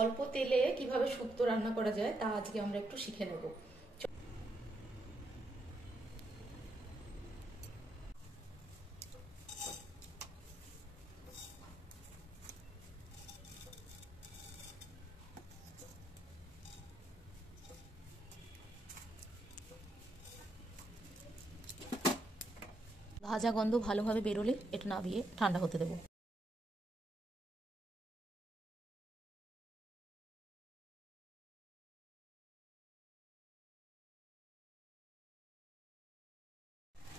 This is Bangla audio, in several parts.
অল্প তেলে কিভাবে শুক্তো রান্না করা যায় তা আজকে আমরা একটু শিখে নেব। ভাজা গন্ধ ভালোভাবে বেরোলে এটা নামিয়ে ঠান্ডা হতে দেবো।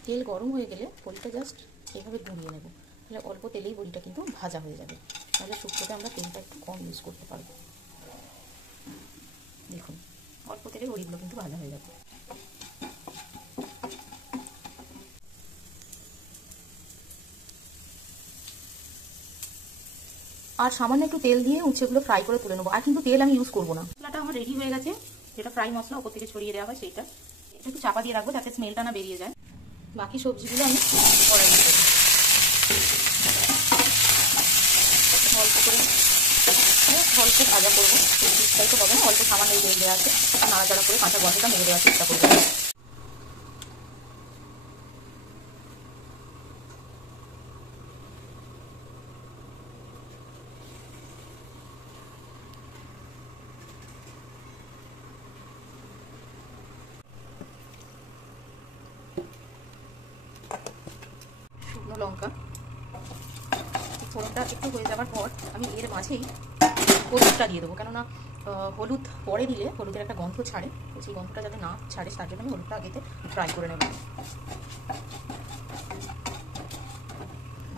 তেল গরম হয়ে গেলে বড়িটা জাস্ট এইভাবে ঘুরিয়ে নেব, তাহলে অল্প তেলেই বড়িটা কিন্তু ভাজা হয়ে যাবে। তাহলে শুক্তোতে আমরা তেলটা একটু কম ইউজ করতে পারবো। দেখুন অল্প তেলে বড়িগুলো কিন্তু ভাজা হয়ে যাবে। আর সামান্য একটু তেল দিয়ে উচ্ছেগুলো ফ্রাই করে তুলে নেবো, আর কিন্তু তেল আমি ইউজ করবো না। মশলাটা আমার রেডি হয়ে গেছে, যেটা ফ্রাই মশলা ওপর থেকে ছড়িয়ে দেওয়া হয় সেইটা। এটা একটু চাপা দিয়ে রাখবো যাতে স্মেলটা না বেরিয়ে যায়। বাকি সবজিগুলো আমি কড়াই দিতে অল্প করে অল্প ভাজা করবো, ডিপটাই তো হবে না, অল্প সামান্য তেল দেওয়া আছে, নাড়াচাড়া করে কাঁচা গন্ধটা মেরে দেওয়ার চেষ্টা করবো। শুকনো লঙ্কা ফোড়নটা একটু হয়ে যাওয়ার পর আমি এর মাঝেই হলুদটা দিয়ে দেবো, কেননা হলুদ পরে দিলে হলুদের একটা গন্ধ ছাড়ে, তো সেই গন্ধটা যাতে না ছাড়ে তার জন্য আমি হলুদটা আগেতে ফ্রাই করে নেব।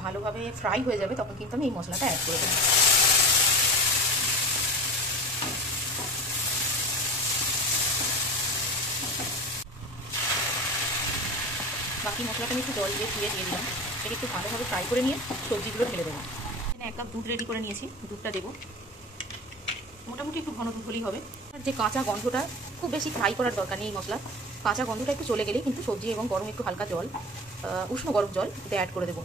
ভালোভাবে ফ্রাই হয়ে যাবে তখন কিন্তু আমি এই মশলাটা অ্যাড করে দেবো। বাকি মশলাটা আমি একটু জল দিয়ে ধুয়ে দিয়ে দিলাম, এটা একটু ভালোভাবে ফ্রাই করে নিয়ে সবজিগুলো ঢেলে দেবো। এখানে 1 কাপ দুধ রেডি করে নিয়েছি, দুধটা দেবো। মোটামুটি একটু ঘন দুধ হলেই হবে। আর যে কাঁচা গন্ধটা, খুব বেশি ফ্রাই করার দরকার নেই মশলা, কাঁচা গন্ধটা একটু চলে গেলেই কিন্তু সবজি এবং গরম একটু হালকা জল, উষ্ণ গরম জল এতে অ্যাড করে দেবো।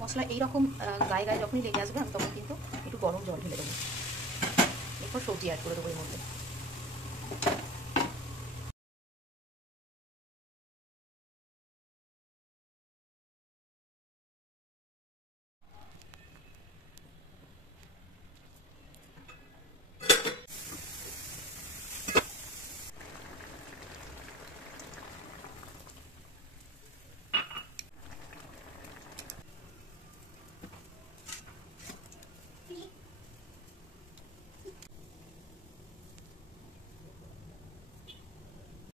মশলা এইরকম গায়ে গায়ে যখনই লেগে আসবে আমি তখন কিন্তু একটু গরম জল ঢেলে দেবো, এরপর সবজি অ্যাড করে দেবো এর মধ্যে।